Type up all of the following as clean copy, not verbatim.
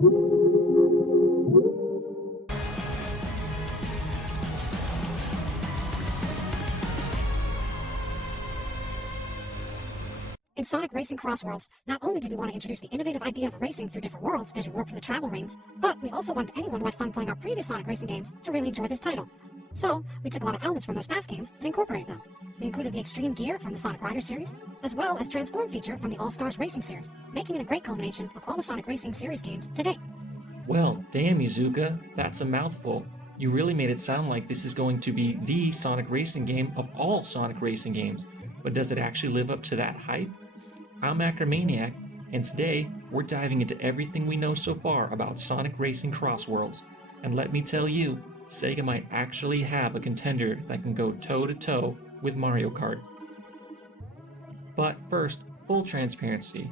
In Sonic Racing Cross Worlds, not only did we want to introduce the innovative idea of racing through different worlds as you warp through the travel rings, but we also wanted anyone who had fun playing our previous Sonic racing games to really enjoy this title. So, we took a lot of elements from those past games and incorporated them. We included the Extreme Gear from the Sonic Riders series, as well as Transform feature from the All-Stars Racing series, making it a great culmination of all the Sonic Racing series games to date. Well, damn, Izuka, that's a mouthful. You really made it sound like this is going to be the Sonic racing game of all Sonic racing games, but does it actually live up to that hype? I'm Ackermaniac, and today we're diving into everything we know so far about Sonic Racing Cross Worlds. And let me tell you, Sega might actually have a contender that can go toe-to-toe with Mario Kart. But first, full transparency.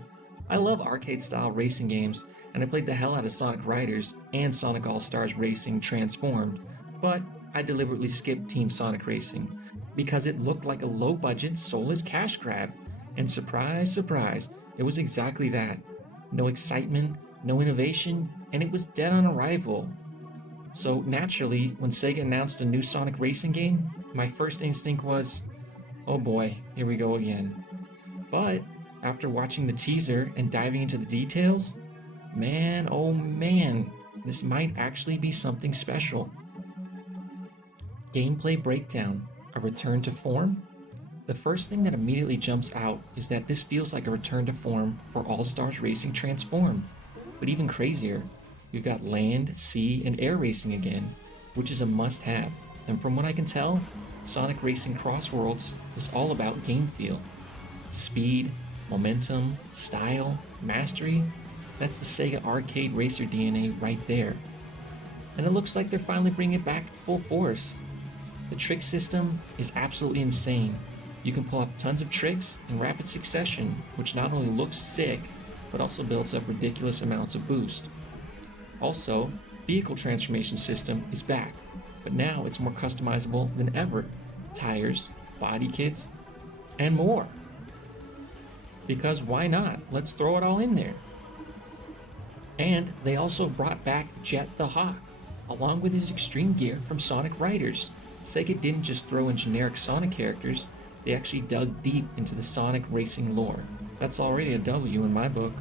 I love arcade-style racing games, and I played the hell out of Sonic Riders and Sonic All-Stars Racing Transformed, but I deliberately skipped Team Sonic Racing because it looked like a low-budget, soulless cash grab. And surprise, surprise, it was exactly that. No excitement, no innovation, and it was dead on arrival. So naturally, when Sega announced a new Sonic racing game, my first instinct was, oh boy, here we go again. But after watching the teaser and diving into the details, man, oh man, this might actually be something special. Gameplay breakdown, a return to form? The first thing that immediately jumps out is that this feels like a return to form for All-Stars Racing Transformed. But even crazier, you've got land, sea, and air racing again, which is a must-have. And from what I can tell, Sonic Racing Cross Worlds is all about game feel. Speed, momentum, style, mastery, that's the Sega arcade racer DNA right there. And it looks like they're finally bringing it back to full force. The trick system is absolutely insane. You can pull up tons of tricks in rapid succession, which not only looks sick, but also builds up ridiculous amounts of boost. Also, vehicle transformation system is back, but now it's more customizable than ever. Tires, body kits, and more. Because why not? Let's throw it all in there. And they also brought back Jet the Hawk, along with his extreme gear from Sonic Riders. Sega didn't just throw in generic Sonic characters, they actually dug deep into the Sonic racing lore. That's already a W in my book.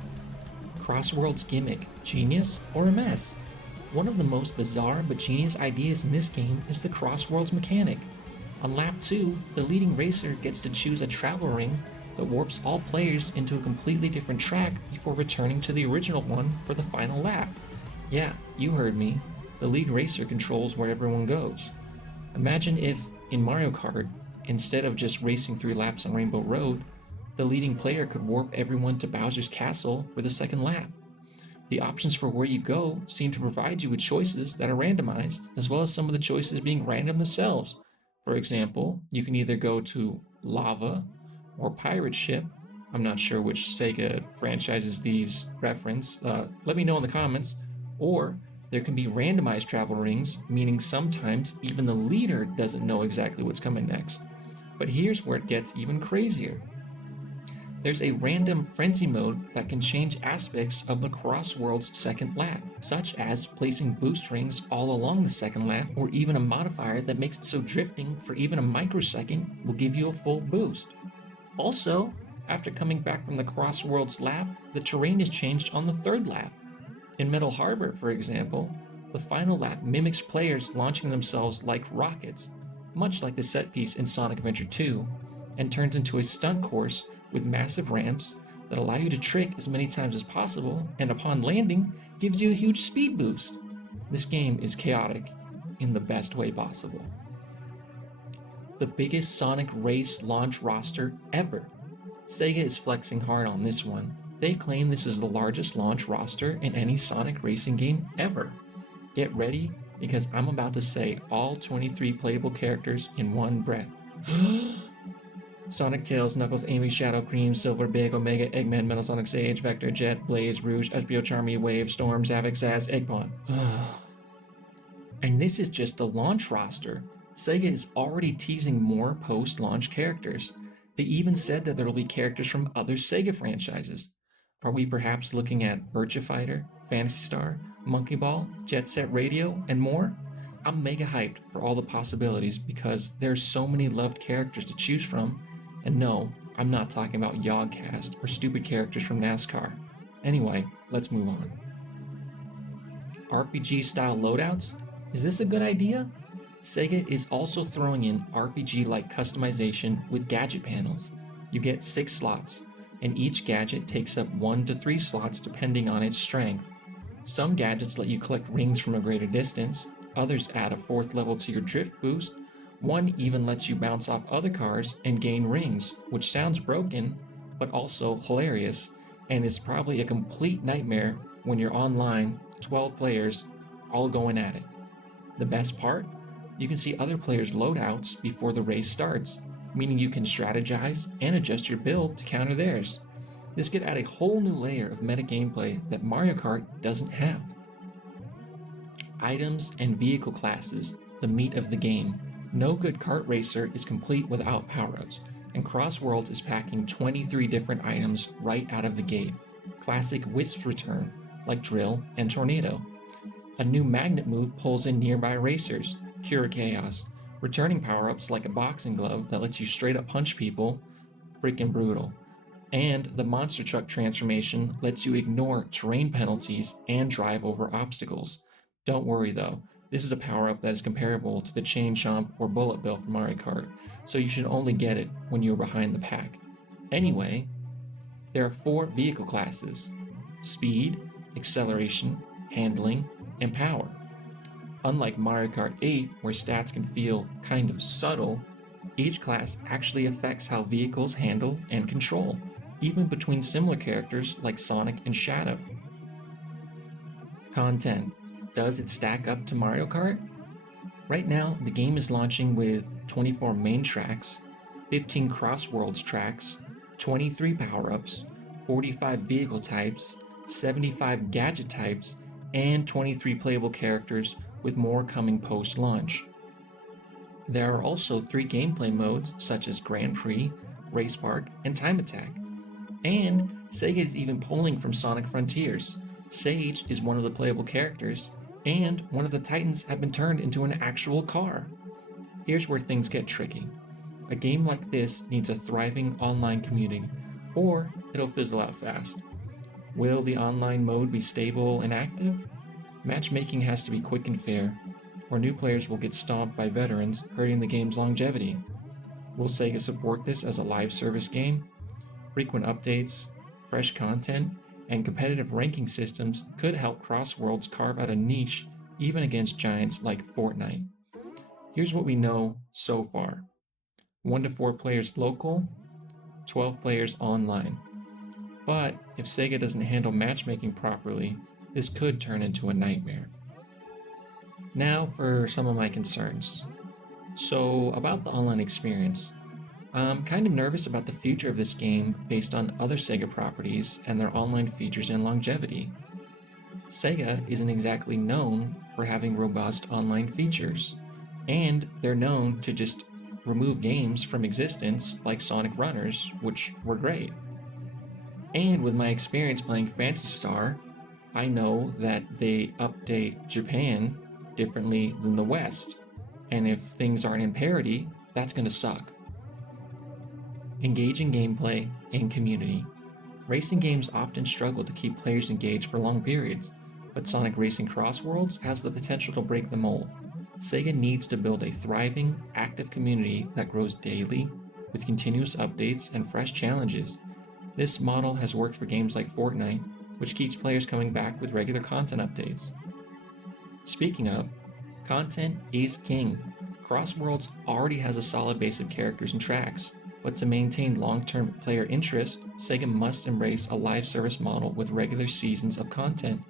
Crossworld's gimmick, genius or a mess? One of the most bizarre but genius ideas in this game is the Crossworld's mechanic. On lap 2, the leading racer gets to choose a travel ring that warps all players into a completely different track before returning to the original one for the final lap. Yeah, you heard me. The lead racer controls where everyone goes. Imagine if, in Mario Kart, instead of just racing 3 laps on Rainbow Road, the leading player could warp everyone to Bowser's Castle for the second lap. The options for where you go seem to provide you with choices that are randomized, as well as some of the choices being random themselves. For example, you can either go to Lava or Pirate Ship. I'm not sure which Sega franchises these reference. Let me know in the comments. Or there can be randomized travel rings, meaning sometimes even the leader doesn't know exactly what's coming next. But here's where it gets even crazier. There's a random frenzy mode that can change aspects of the Crossworld's second lap, such as placing boost rings all along the second lap, or even a modifier that makes it so drifting for even a microsecond will give you a full boost. Also, after coming back from the Crossworld's lap, the terrain is changed on the third lap. In Metal Harbor, for example, the final lap mimics players launching themselves like rockets, much like the set piece in Sonic Adventure 2, and turns into a stunt course with massive ramps that allow you to trick as many times as possible, and upon landing, gives you a huge speed boost. This game is chaotic in the best way possible. The biggest Sonic race launch roster ever. Sega is flexing hard on this one. They claim this is the largest launch roster in any Sonic racing game ever. Get ready, because I'm about to say all 23 playable characters in one breath. Sonic, Tails, Knuckles, Amy, Shadow, Cream, Silver, Big, Omega, Eggman, Metal Sonic, Sage, Vector, Jet, Blaze, Rouge, Espio, Charmy, Wave, Storm, Zavix, Zazz, Eggpon. And this is just the launch roster. Sega is already teasing more post-launch characters. They even said that there will be characters from other Sega franchises. Are we perhaps looking at Virtua Fighter, Fantasy Star, Monkey Ball, Jet Set Radio, and more? I'm mega hyped for all the possibilities because there's so many loved characters to choose from, and no, I'm not talking about Yogcast or stupid characters from NASCAR. Anyway, let's move on. RPG style loadouts? Is this a good idea? Sega is also throwing in RPG like customization with gadget panels. You get 6 slots, and each gadget takes up 1 to 3 slots depending on its strength. Some gadgets let you collect rings from a greater distance, others add a 4th level to your drift boost, one even lets you bounce off other cars and gain rings, which sounds broken, but also hilarious, and is probably a complete nightmare when you're online, 12 players, all going at it. The best part? You can see other players' loadouts before the race starts, meaning you can strategize and adjust your build to counter theirs. This could add a whole new layer of meta gameplay that Mario Kart doesn't have. Items and vehicle classes, the meat of the game. No good kart racer is complete without power-ups, and Cross Worlds is packing 23 different items right out of the gate. Classic Wisps return, like Drill and Tornado. A new magnet move pulls in nearby racers, Pure Chaos. Returning power-ups like a boxing glove that lets you straight up punch people, freaking brutal. And the monster truck transformation lets you ignore terrain penalties and drive over obstacles. Don't worry though, this is a power-up that is comparable to the Chain Chomp or Bullet Bill from Mario Kart, so you should only get it when you're behind the pack. Anyway, there are 4 vehicle classes: Speed, Acceleration, Handling, and Power. Unlike Mario Kart 8, where stats can feel kind of subtle, each class actually affects how vehicles handle and control, even between similar characters like Sonic and Shadow. Content. Does it stack up to Mario Kart? Right now, the game is launching with 24 main tracks, 15 Cross Worlds tracks, 23 power-ups, 45 vehicle types, 75 gadget types, and 23 playable characters, with more coming post-launch. There are also 3 gameplay modes such as Grand Prix, Race Park, and Time Attack. And Sega is even pulling from Sonic Frontiers. Sage is one of the playable characters, and one of the Titans have been turned into an actual car. Here's where things get tricky. A game like this needs a thriving online community, or it'll fizzle out fast. Will the online mode be stable and active? Matchmaking has to be quick and fair, or new players will get stomped by veterans, hurting the game's longevity. Will Sega support this as a live service game? Frequent updates, fresh content, and competitive ranking systems could help Cross Worlds carve out a niche even against giants like Fortnite. Here's what we know so far. 1 to 4 players local, 12 players online. But if Sega doesn't handle matchmaking properly, this could turn into a nightmare. Now for some of my concerns. So, about the online experience. I'm kind of nervous about the future of this game based on other Sega properties and their online features and longevity. Sega isn't exactly known for having robust online features, and they're known to just remove games from existence like Sonic Runners, which were great. And with my experience playing Phantasy Star, I know that they update Japan differently than the West, and if things aren't in parity, that's going to suck. Engaging gameplay and community. Racing games often struggle to keep players engaged for long periods, but Sonic Racing Cross Worlds has the potential to break the mold. Sega needs to build a thriving, active community that grows daily, with continuous updates and fresh challenges. This model has worked for games like Fortnite, which keeps players coming back with regular content updates. Speaking of, content is king. Cross Worlds already has a solid base of characters and tracks, but to maintain long-term player interest, Sega must embrace a live service model with regular seasons of content.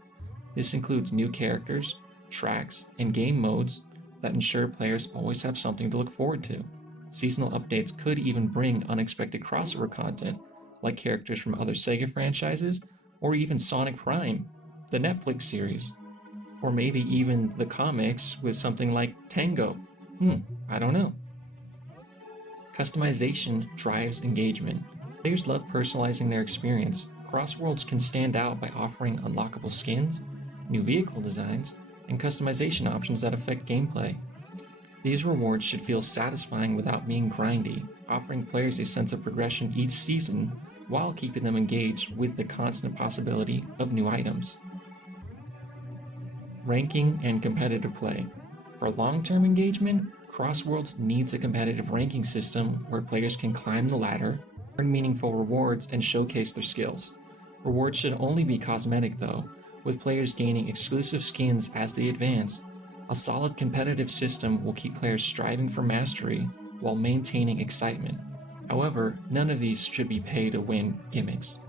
This includes new characters, tracks, and game modes that ensure players always have something to look forward to. Seasonal updates could even bring unexpected crossover content, like characters from other Sega franchises, or even Sonic Prime, the Netflix series, or maybe even the comics with something like Tango. I don't know. Customization drives engagement. Players love personalizing their experience, Crossworlds can stand out by offering unlockable skins, new vehicle designs, and customization options that affect gameplay. These rewards should feel satisfying without being grindy, offering players a sense of progression each season while keeping them engaged with the constant possibility of new items. Ranking and competitive play. For long-term engagement, Crossworlds needs a competitive ranking system where players can climb the ladder, earn meaningful rewards, and showcase their skills. Rewards should only be cosmetic though, with players gaining exclusive skins as they advance. A solid competitive system will keep players striving for mastery while maintaining excitement. However, none of these should be pay-to-win gimmicks.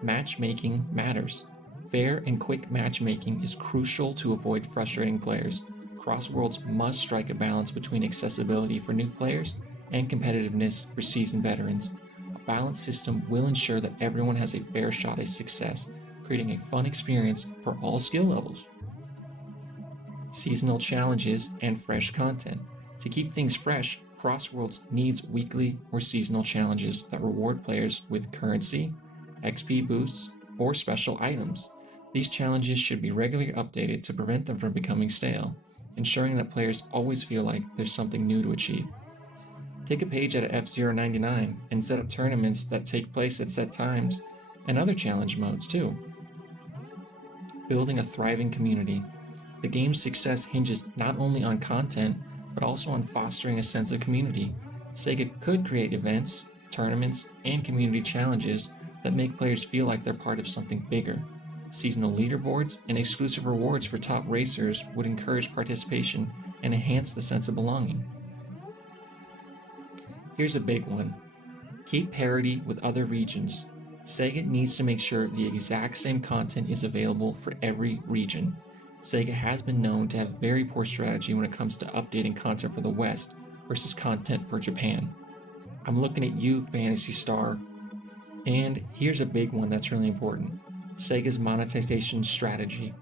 Matchmaking matters. Fair and quick matchmaking is crucial to avoid frustrating players. Crossworlds must strike a balance between accessibility for new players and competitiveness for seasoned veterans. A balanced system will ensure that everyone has a fair shot at success, creating a fun experience for all skill levels. Seasonal challenges and fresh content. To keep things fresh, Crossworlds needs weekly or seasonal challenges that reward players with currency, XP boosts, or special items. These challenges should be regularly updated to prevent them from becoming stale, ensuring that players always feel like there's something new to achieve. Take a page out of F-099 and set up tournaments that take place at set times, and other challenge modes too. Building a thriving community. The game's success hinges not only on content, but also on fostering a sense of community. Sega could create events, tournaments, and community challenges that make players feel like they're part of something bigger. Seasonal leaderboards and exclusive rewards for top racers would encourage participation and enhance the sense of belonging. Here's a big one. Keep parity with other regions. Sega needs to make sure the exact same content is available for every region. Sega has been known to have very poor strategy when it comes to updating content for the West versus content for Japan. I'm looking at you, Phantasy Star. And here's a big one that's really important. Sega's monetization strategy.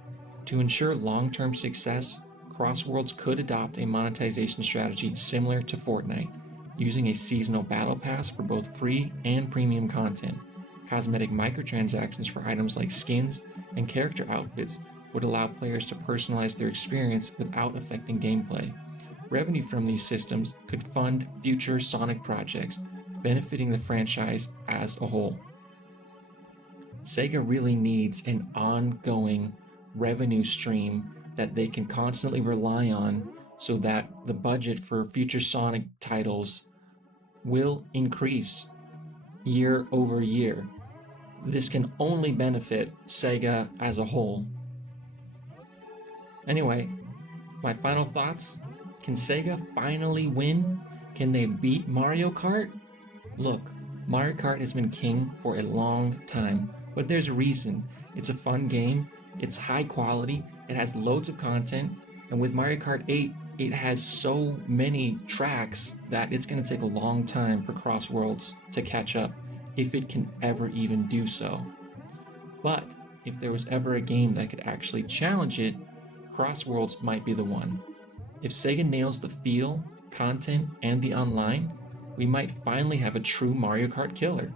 To ensure long-term success, Crossworlds could adopt a monetization strategy similar to Fortnite, using a seasonal battle pass for both free and premium content. Cosmetic microtransactions for items like skins and character outfits would allow players to personalize their experience without affecting gameplay. Revenue from these systems could fund future Sonic projects, benefiting the franchise as a whole. Sega really needs an ongoing revenue stream that they can constantly rely on so that the budget for future Sonic titles will increase year over year. This can only benefit Sega as a whole. Anyway, my final thoughts. Can Sega finally win? Can they beat Mario Kart? Look, Mario Kart has been king for a long time, but there's a reason. It's a fun game, it's high quality, it has loads of content, and with Mario Kart 8, it has so many tracks that it's going to take a long time for Crossworlds to catch up, if it can ever even do so. But if there was ever a game that could actually challenge it, Crossworlds might be the one. If Sega nails the feel, content, and the online, we might finally have a true Mario Kart killer.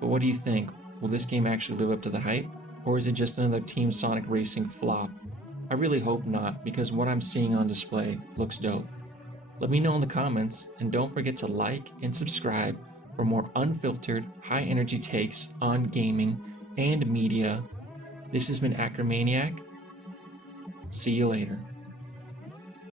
But what do you think? Will this game actually live up to the hype? Or is it just another Team Sonic Racing flop? I really hope not, because what I'm seeing on display looks dope. Let me know in the comments, and don't forget to like and subscribe for more unfiltered, high-energy takes on gaming and media. This has been Ackermaniac. See you later.